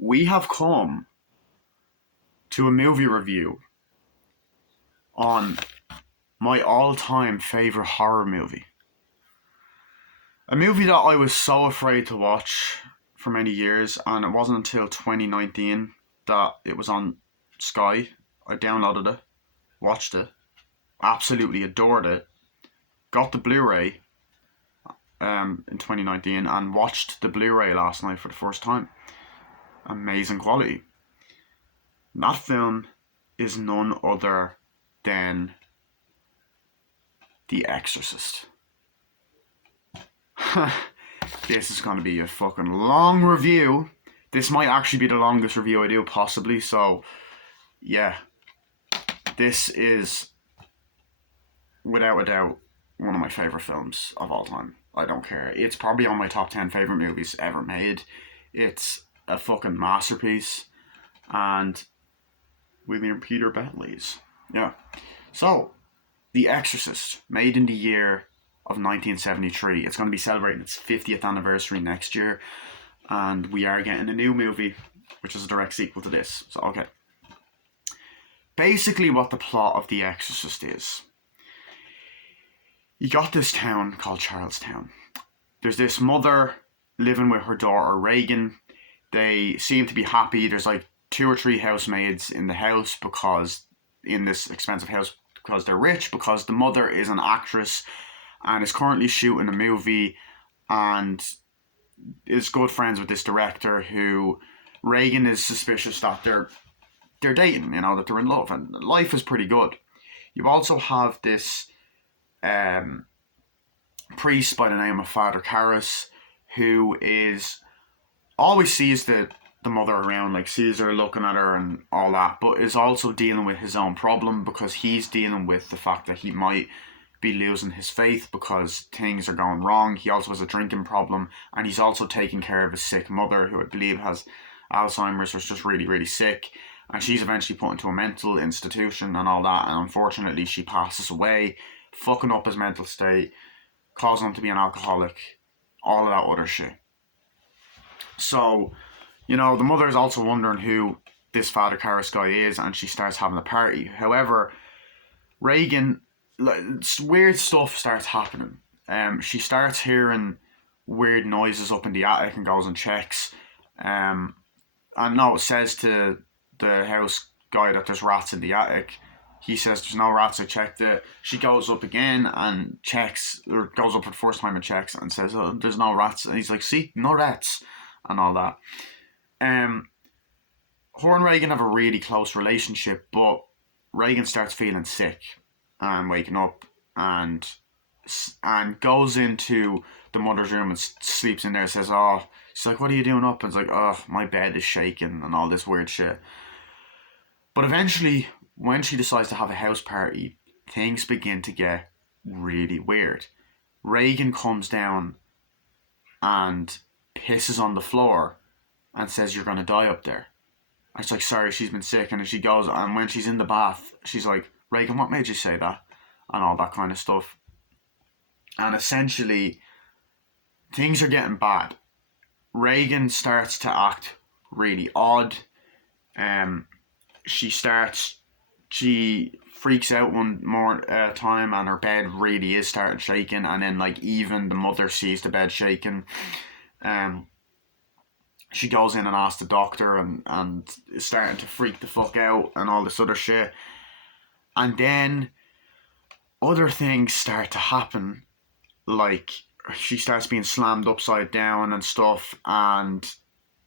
we have come to a movie review on my all-time favorite horror movie. A movie that I was so afraid to watch for many years, and it wasn't until 2019 that it was on Sky. I downloaded it, watched it, absolutely adored it, got the Blu-ray in 2019 and watched the Blu-ray last night for the first time. Amazing quality. That film is none other than The Exorcist. This is going to be a fucking long review. This might actually be the longest review I do, possibly. So, yeah. This is, without a doubt, one of my favourite films of all time. I don't care. It's probably on my top 10 favourite movies ever made. It's a fucking masterpiece. And with me Peter Bentley's. Yeah. So, The Exorcist, made in the year of 1973. It's going to be celebrating its 50th anniversary next year. And we are getting a new movie, which is a direct sequel to this. So, okay. Basically what the plot of The Exorcist is. You got this town called Charlestown. There's this mother living with her daughter Reagan. They seem to be happy. There's like 2 or 3 housemaids in the house because in this expensive house because they're rich, because the mother is an actress and is currently shooting a movie and is good friends with this director who Reagan is suspicious that they're dating, that they're in love, and life is pretty good. You also have this priest by the name of Father Karras who is always sees the mother around, like sees her looking at her and all that, but is also dealing with his own problem because he's dealing with the fact that he might be losing his faith because things are going wrong. He also has a drinking problem, and he's also taking care of his sick mother who I believe has Alzheimer's or is just really, really sick, and she's eventually put into a mental institution and all that, and unfortunately she passes away, fucking up his mental state, causing him to be an alcoholic, all of that other shit. So, the mother is also wondering who this Father Karras guy is, and she starts having a party. However, Reagan, weird stuff starts happening. She starts hearing weird noises up in the attic and goes and checks. And no, it says to the house guy that there's rats in the attic. He says there's no rats, I checked it. She goes up again and checks, or goes up for the first time and checks and says, oh, there's no rats. And he's like, see, no rats, and all that. Her and Reagan have a really close relationship, but Reagan starts feeling sick and waking up and goes into the mother's room and sleeps in there. Says, oh, she's like, what are you doing up? And it's like, oh, my bed is shaking and all this weird shit. But eventually, when she decides to have a house party, things begin to get really weird. Reagan comes down and pisses on the floor and says, you're going to die up there. And she's like, sorry, she's been sick. And then she goes, and when she's in the bath, she's like, Reagan, what made you say that? And all that kind of stuff. And essentially, things are getting bad. Reagan starts to act really odd. She freaks out one more time, and her bed really is starting shaking, and then even the mother sees the bed shaking. She goes in and asks the doctor and is starting to freak the fuck out and all this other shit. And then other things start to happen, like she starts being slammed upside down and stuff, and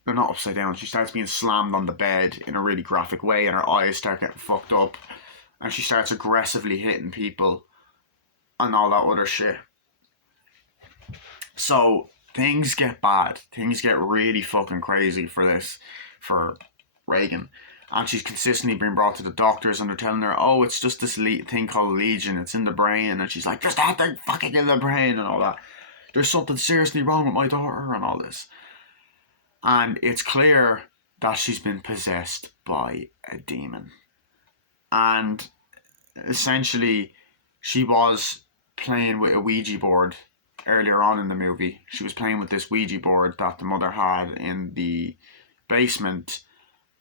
they're not upside down, she starts being slammed on the bed in a really graphic way, and her eyes start getting fucked up, and she starts aggressively hitting people and all that other shit. So things get bad. Things get really fucking crazy for Reagan. And she's consistently being brought to the doctors, and they're telling her, oh, it's just this thing called Legion, it's in the brain. And she's like, there's that thing fucking in the brain and all that. There's something seriously wrong with my daughter and all this. And it's clear that she's been possessed by a demon. And essentially, she was playing with a Ouija board earlier on in the movie. She was playing with this Ouija board that the mother had in the basement,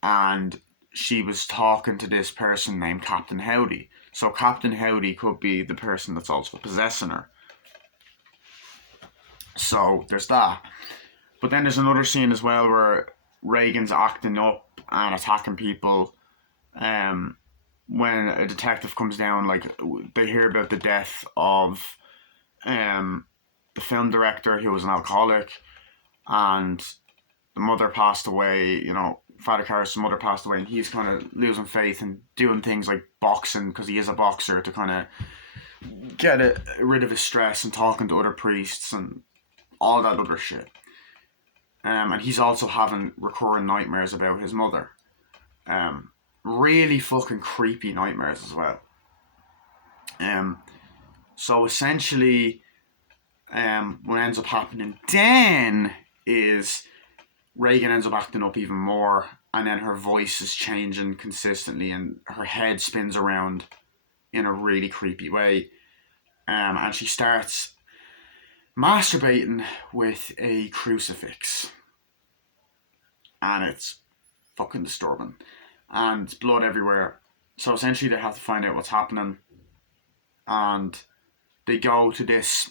and she was talking to this person named Captain Howdy. So Captain Howdy could be the person that's also possessing her. So there's that. But then there's another scene as well where Reagan's acting up and attacking people. When a detective comes down, like they hear about the death of the film director who was an alcoholic, and the mother passed away. You know, Father Karras' mother passed away, and he's kind of losing faith and doing things like boxing because he is a boxer to kind of get rid of his stress and talking to other priests and all that other shit. And he's also having recurring nightmares about his mother. Really fucking creepy nightmares as well. So essentially, what ends up happening then is Reagan ends up acting up even more, and then her voice is changing consistently, and her head spins around in a really creepy way. And she starts masturbating with a crucifix. And it's fucking disturbing. And it's blood everywhere. So essentially they have to find out what's happening. And they go to this...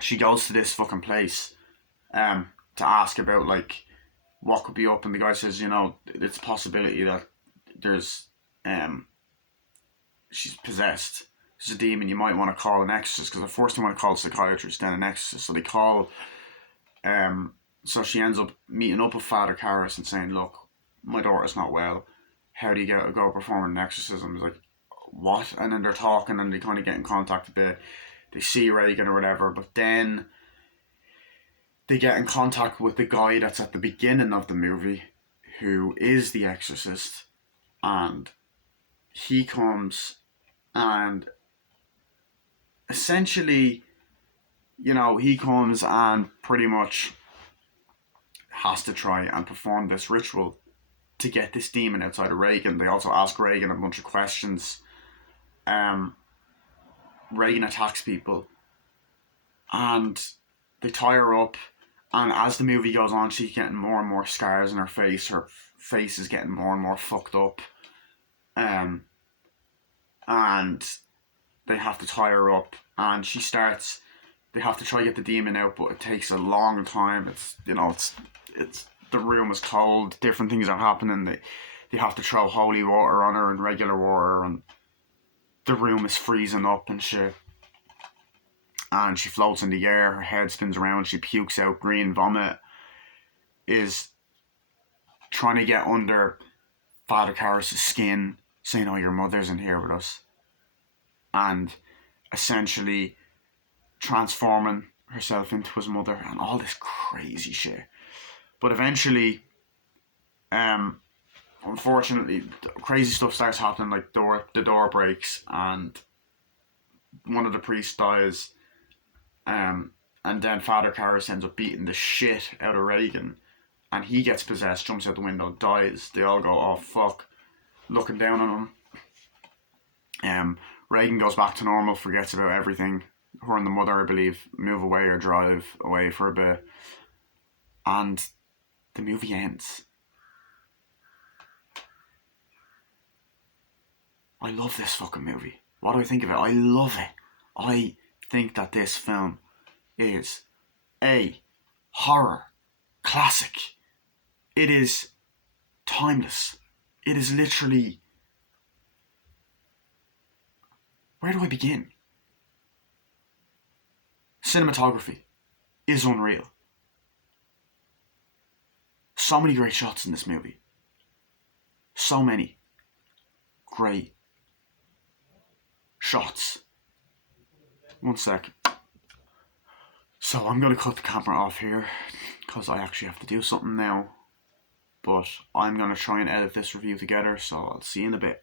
She goes to this fucking place to ask about, like, what could be up. And the guy says, you know, it's a possibility that there's... she's possessed. There's a demon. You might want to call an exorcist. Because at first they want to call a psychiatrist, then an exorcist. So they call... So she ends up meeting up with Father Karras and saying, look, my daughter's not well. How do you go perform an exorcism? He's like, what? And then they're talking and they kind of get in contact a bit. They see Reagan or whatever, but then they get in contact with the guy that's at the beginning of the movie, who is the exorcist, and he comes and essentially, you know, he comes and pretty much has to try and perform this ritual to get this demon outside of Reagan. They also ask Reagan a bunch of questions. Reagan attacks people and they tie her up, and as the movie goes on she's getting more and more scars in her face. Her face is getting more and more fucked up, and they have to tie her up, and they have to try to get the demon out, but it takes a long time. It's the room is cold, different things are happening. They have to throw holy water on her and regular water, and the room is freezing up and shit. And she floats in the air, her head spins around, she pukes out green vomit, is trying to get under Father Karras' skin, saying, oh, your mother's in here with us. And essentially transforming herself into his mother and all this crazy shit. But eventually, unfortunately, crazy stuff starts happening, like the door breaks and one of the priests dies, and then Father Karras ends up beating the shit out of Reagan, and he gets possessed, jumps out the window, dies. They all go, oh fuck, looking down on him. Reagan goes back to normal, forgets about everything. Her and the mother, I believe, move away or drive away for a bit, and the movie ends. I love this fucking movie. What do I think of it? I love it. I think that this film is a horror classic. It is timeless. It is literally... Where do I begin? Cinematography is unreal. So many great shots in this movie. So many great shots. One sec. So I'm going to cut the camera off here because I actually have to do something now. But I'm going to try and edit this review together, so I'll see you in a bit.